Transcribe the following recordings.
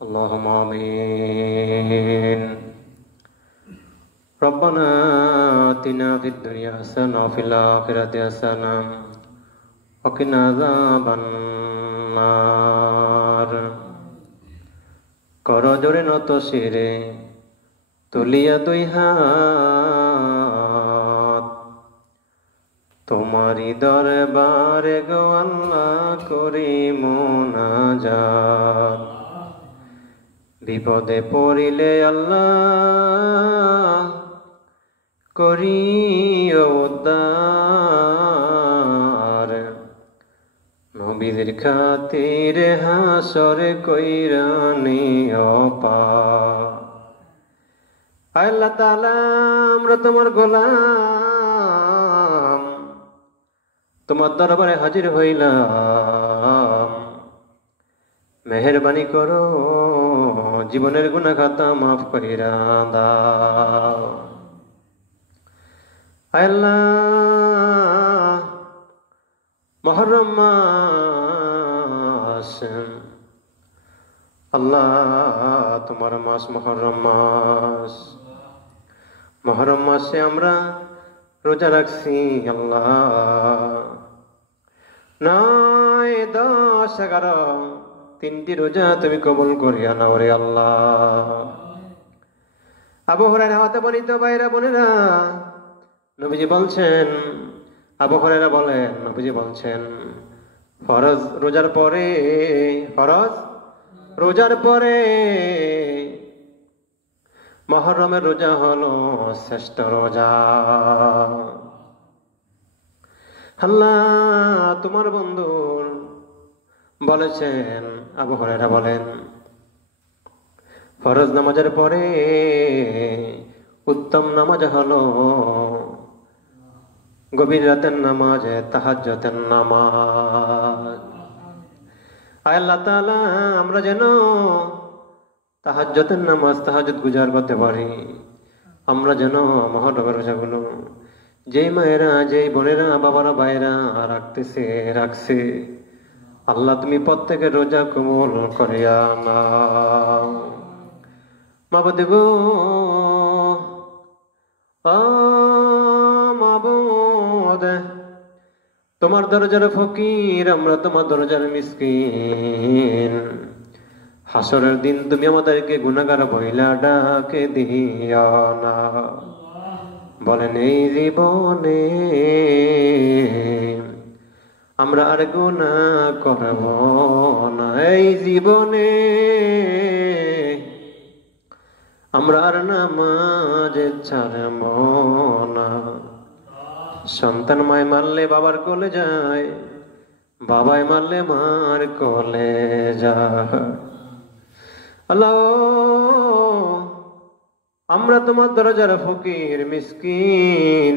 اللهم آمين. ربنا آتنا في الدنيا حسنة وفي الآخرة حسنة وقنا عذاب النار. করজোড়ে নত শিরে তুলিয়া দুই হাত, তোমারি দরবারে গো আল্লাহ করি মুনাজাত। বিপদে পড়িলে আল্লাহ করিও উদ্ধার, নবীদের খাতিরে হাসরে কইরা নিও পার। আল্লাহ তাআলা আমরা তোমার গোলাম, তোমার দরবারে হাজির হইলাম। মেহেরবানি করো, জীবনের গুনাহ খাতা মাফ কইরা দাও। আল্লাহ মুহররম মাস, আল্লাহ তোমার মাস মুহররম মাস। মুহররম মাসে আমরা রোজা রাখছি আল্লাহ, 9, 10, 11 তিনটি রোজা তুমি কবুল করিয়া নাও রে আল্লাহ। আবু হুরায়রা হতে বর্ণিত ভাইরা বোনেরা, নবীজি বলছেন, আবু হুরায়রা বলেন নবীজি বলছেন, ফরজ রোজার পরে মুহররমের রোজা হলো শ্রেষ্ঠ রোজা। আল্লাহ তোমার বন্ধু বলেছেন, আবু হুরায়রা বলেন, ফরজ নামাজের পরে উত্তম নামাজ হলো গভীর রাতের নামাজ, তাহাজ্জুদের নামাজ। আল্লাহ তাআলা আমরা যেন তাহাজ্জুদের নামাজ, তাহাজ্জুদ গুজার করতে পারি। আমরা যেন মুহররমের রোজাগুলো যেই মায়েরা, যেই বোনেরা, বাবারা, ভাইরা রাখছে আল্লাহ তুমি প্রত্যেকের রোজা কবুল করিয়া নাও। মাবুদ গো, মাবুদ তোমার দরজার ফকির, আমরা তোমার দরজার মিসকিন। হাসরের দিন তুমি আমাদেরকে গুনাহগার বইলা ডাকে দিও না। বলেন এই জীবনে আমরা আর গুনাহ করব না, এই জীবনে আমরা আর নামাজ ছাড়ব না। সন্তান মায় মারলে বাবার কোলে যায়, বাবায় মারলে মার কোলে যায়। আল্লাহ আমরা তোমার দরজার ফকির মিসকিন,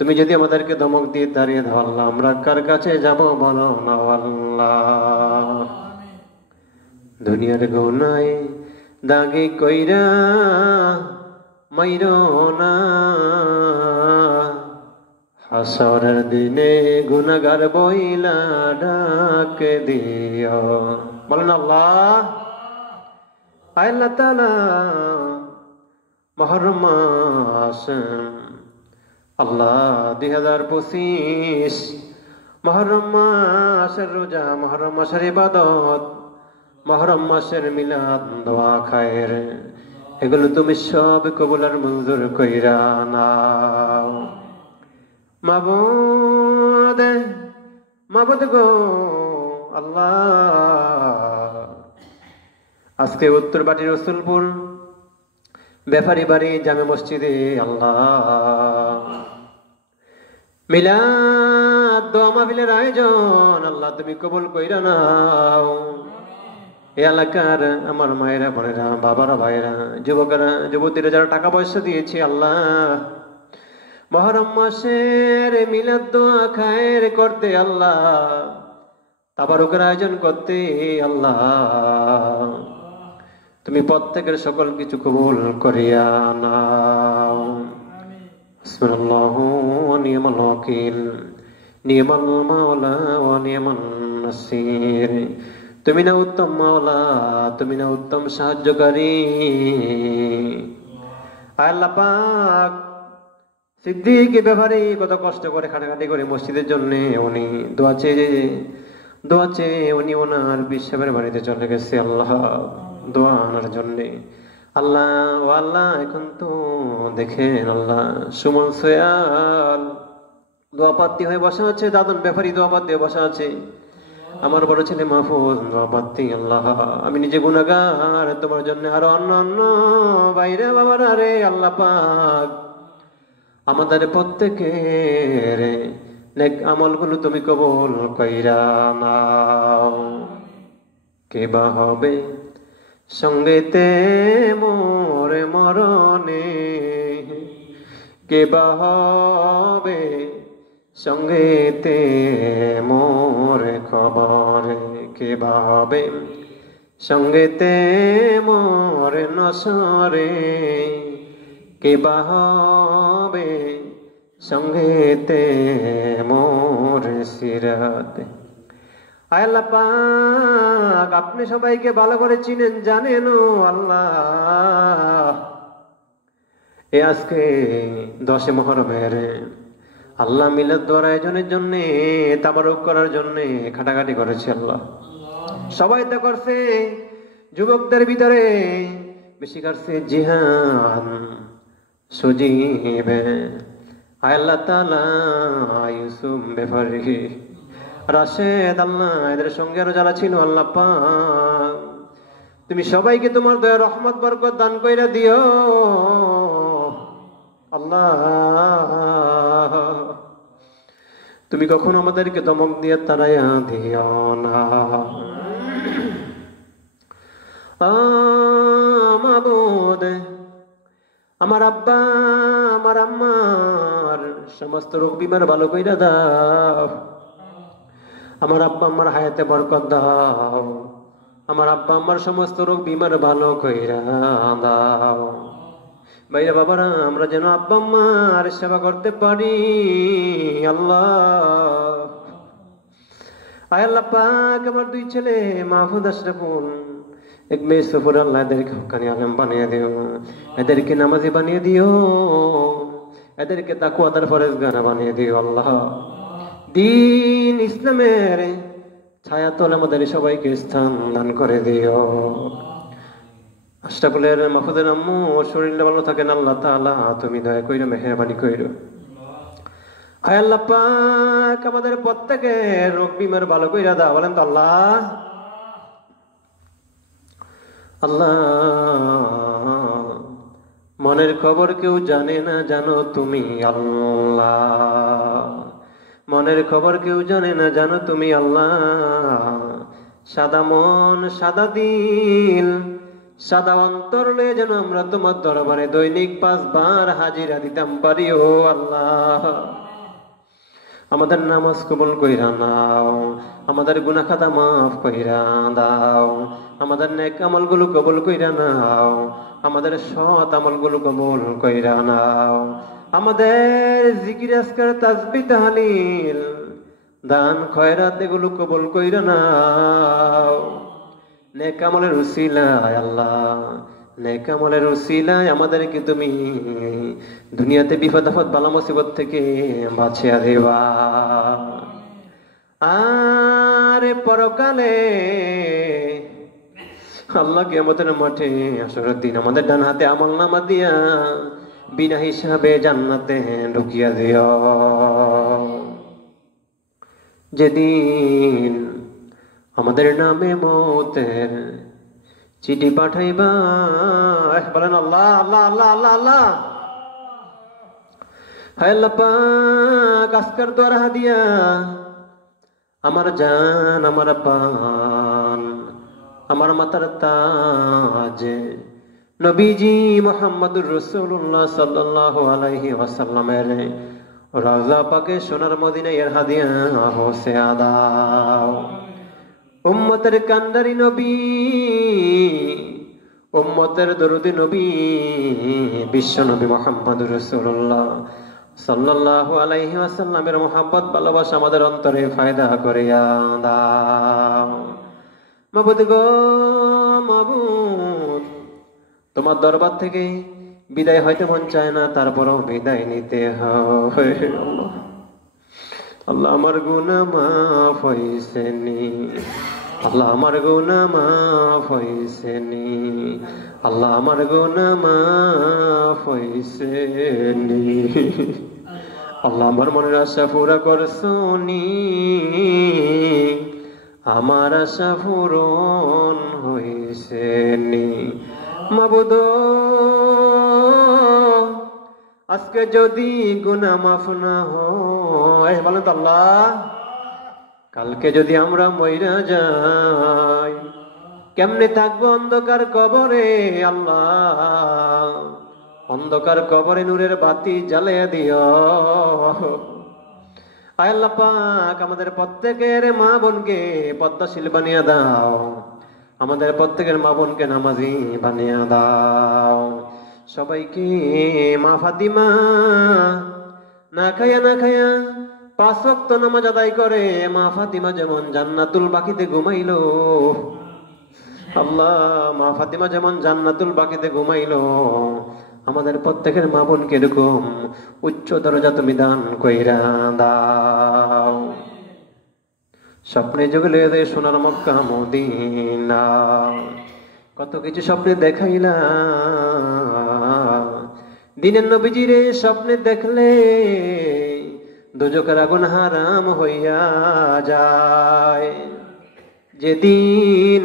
তুমি যদি আমাদেরকে ধমক দিয়ে দাঁড়িয়ে দাও আল্লাহ, আমরা কার কাছে যাব বলো না আল্লাহ। দুনিয়ার গুনায় দাগি কইরা মাইরো না, হাসরের দিনে গুনাহগার বইলা ডাকে দিও। বলেন আল্লাহ। আল্লাহ তাআলা মুহররম মাস আল্লাহ 2025 মুহররম মাসের রোজা, মুহররম মাসের ইবাদত, মুহররম মাসের মিলাদ, দোয়া, খায়ের, এগুলো তুমি সব কবুল আর মঞ্জুর কইরা নাও। মাবুদ, মাবুদ গো আল্লাহ, আজকে উত্তরবাটি রসুলপুর ব্যাপারী বাড়ি জামে মসজিদে আল্লাহ মিলাদ দোয়া মাহফিলের আয়োজন আল্লাহ তুমি কবুল কইরা নাও। এই এলাকার আমার মায়েরা, বোনেরা, বাবারা, ভাইরা, যুবকেরা, যুবতীরা যারা টাকা পয়সা দিয়েছে আল্লাহ, মুহররম মাসের মিলাদ দোয়া খায়ের করতে আল্লাহ, তাবারুকের আয়োজন করতে আল্লাহ, তুমি প্রত্যেকের সকল কিছু কবুল করিয়া নাও। বিসমিল্লাহু ওয়া নি'মাল ওয়াকিল, নি'মাল মাওলা ওয়া নি'মান নাসির। তুমি না উত্তম মাওলা, তুমি না উত্তম সাহায্যকারী। আল্লাহ পাক সিদ্দিক ব্যাপারে কত কষ্ট করে খাটাখাটি করে মসজিদের জন্য উনি দোয়া চেয়ে উনি ওনার বিশ্বের বাড়িতে চলে গেছে আল্লাহ দোয়া আনার জন্যে। আল্লাহ ও আল্লাহ, এখন তো দেখেন আল্লাহ, সুমন সোয়াল দোয়াপাত্তি হয়ে বসা আছে, দাদন ব্যাপারী দোয়াপাত্তি হয়ে বসা আছে, আমার বড় ছেলে মাহফুজ দোয়াপাত্তি। আল্লাহ আমি নিজে গুনাহগার, তোমার জন্য আরো অন্য বাইরে বাবারা রে আল্লাহ পাক আমাদের প্রত্যেকের নেক আমলগুলো তুমি কবুল কইরা নাও। কে বা হবে সঙ্গেতে মোরে মরণে, কে বা হবে সঙ্গেতে মোরে খবরে, কে বা হবে সঙ্গেতে মোরে নসরে, কে বা হবে সঙ্গেতে মোরে সিরাতে। আল্লাহ পাক আপনি সবাইকে ভালো করে চিনেন, জানেন ও আল্লাহ। এ আজকে 10 মুহররমের আল্লাহ মিলাদ দোয়ার আয়োজনের জন্য, তাবারুক করার জন্য খাটাখাটি করেছে আল্লাহ। সবাই তো করছে, যুবকদের ভিতরে বেশি করছে জিহান সজীব আল্লাহ তাআলা, ইউসুফ ব্যাপারী, রাশেদ, আল্লাহ এদের সঙ্গে আরো যারা ছিল আল্লাহ পাক তুমি সবাইকে তোমার দয়া রহমত বরকত দান কইরা দিও আল্লাহ। তুমি কখনো আমাদেরকে দমক দিয়ে তাড়াইয়া দিও না মাবুদ। আমার আব্বা আমার আম্মার সমস্ত রোগ বিমার ভালো কইরা দাও। আমার আব্বা আমার হায়াতে বরকত দাও। আমার আব্বা আমার সমস্ত রোগ বিমার ভালো কইরা দাও। ভাইরা বাবারা, আমরা যেন আব্বা আম্মার সেবা করতে পারি আল্লাহ। আল্লাহ পাক আমার 2 ছেলে মাহফুজ আশরাফুল, এক মেয়ে সফর, আল্লাহ এদেরকে হক্কানি আলেম বানিয়ে দিও, এদেরকে নামাজি বানিয়ে দিও, এদেরকে তাকওয়াদার পরেজগার বানিয়ে দিও আল্লাহ। দিন ইসলামের ছায়াতলে আমাদের সবাইকে স্থান দান করে দিও। আশরাফুলের মাহফুজের আম্মু শরীরটা ভালো থাকেন আল্লাহ তাআলা, তুমি দয়া কইরো, মেহেরবানি কইরো। আয় আল্লাহ পাক আমাদের প্রত্যেকের রোগ বিমার ভালো কইরা দাও, বলেন তো আল্লাহ। আল্লাহ মনের খবর কেউ জানে না, জানো তুমি আল্লাহ। মনের খবর কেউ জানে না, জানো তুমি আল্লাহ। সাদা মন সাদা দিল সাদা অন্তর লয়ে যেন আমরা তোমার দরবারে দৈনিক 5 বার হাজিরা দিতাম পারি ও আল্লাহ। আমাদের নামাজ কবুল কইরা নাও, আমাদের গুনাহ খাতা মাফ কইরা দাও, আমাদের নেক আমলগুলো কবুল কইরা নাও, আমাদের সৎ আমলগুলো কবুল কইরা নাও, আমাদের জিকির আজকার তাসবিহ তাহলিল দান খয়রাত এগুলো কবুল কইরা নাও। নেক আমলের উসিলায় আল্লাহ, নেক আমলের উসিলায় আমাদেরকে তুমি দুনিয়াতে বিপদ আপদ বালা মুসিবত থেকে বাঁচিয়ে দেবা। আর পরকালে আল্লাহ কিয়ামতের মাঠে আসরের দিন আমাদের ডান হাতে আমলনামা দিয়া বিনা হিসাবে জান্নাতে ঢুকিয়া দিও। যেদিন আমাদের নামে মৌতের চিঠি পাঠাইবা, বলেন আল্লাহ আল্লাহ আল্লাহ আল্লাহ আল্লাহ। হায় আল্লাহ পাক আজকের দোয়ার হাদিয়া আমার জান, আমার পান, আমার মাথার তাজ নবীজি মুহাম্মদুর রাসূলুল্লাহ সাল্লাল্লাহু আলাইহি ওয়াসাল্লামের রওজা পাকে সোনার মদিনায় এর হাদিয়া হোসে আদাও। উম্মতের কান্ডারি নবী, উম্মতের দরুদি নবী, বিশ্ব নবী মুহাম্মদুর রাসূলুল্লাহ সাল্লাল্লাহু আলাইহি ওয়াসাল্লামের মোহাব্বত ভালোবাসা আমাদের অন্তরে ফায়দা করিয়া দাও। মাবুদ গো মাবুদ, তোমার দরবার থেকে বিদায় হইতে মন চায় না, তারপরও বিদায় নিতে হয়। আল্লাহ আমার গুনাহ মাফ হইছেনি, আল্লাহ আমার গুনাহ মাফ হইছেনি, আল্লাহ আমার গুনাহ মাফ হইছেনি। আল্লাহ আমার মনের আশা পুরা করছনি, আমার আশা পূরণ হইছেনি। মাবুদ আজকে যদি গুনাহ মাফ না হয়, বলেন তো আল্লাহ, কালকে যদি আমরা মইরা যাই, কেমনে থাকবো অন্ধকার কবরে? আল্লাহ অন্ধকার কবরে নূরের বাতি জ্বালিয়ে দিও। আয় আল্লাহ পাক, আমাদের প্রত্যেকের মা বোনকে পদ্মাশীল বানিয়ে দাও, আমাদের প্রত্যেকের মা বোনকে নামাজি বানিয়ে দাও। সবাইকে মা ফাতিমা না খায়া 5 ওয়াক্ত নামাজ আদায় করে মা ফাতিমা যেমন জান্নাতুল বাকিতে ঘুমাইলো, আল্লাহ মা ফাতিমা যেমন জান্নাতুল বাকিতে ঘুমাইলো, আমাদের প্রত্যেকের মা বোনকে এরকম উচ্চ দরজা তুমি দান কইরা দাও। স্বপ্নে জগলে সোনার মক্কা মদিনা, কত কিছু স্বপ্নে দেখাইলা, দিনের নবীজিরে স্বপ্নে দেখলে দোজখের আগুন হারাম হইয়া যায়। যেদিন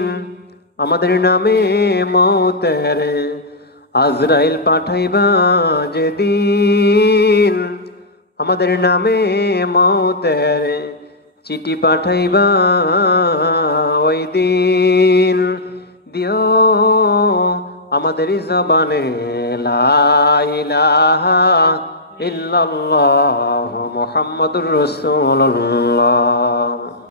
আমাদের নামে মওতের আজরাইল পাঠাইবা, যেদিন আমাদের নামে মওতের চিঠি পাঠাইবা, ওই দিন দিও আমাদের জবানে লা ইলাহা ইল্লাল্লাহ মুহাম্মাদুর রাসূলুল্লাহ।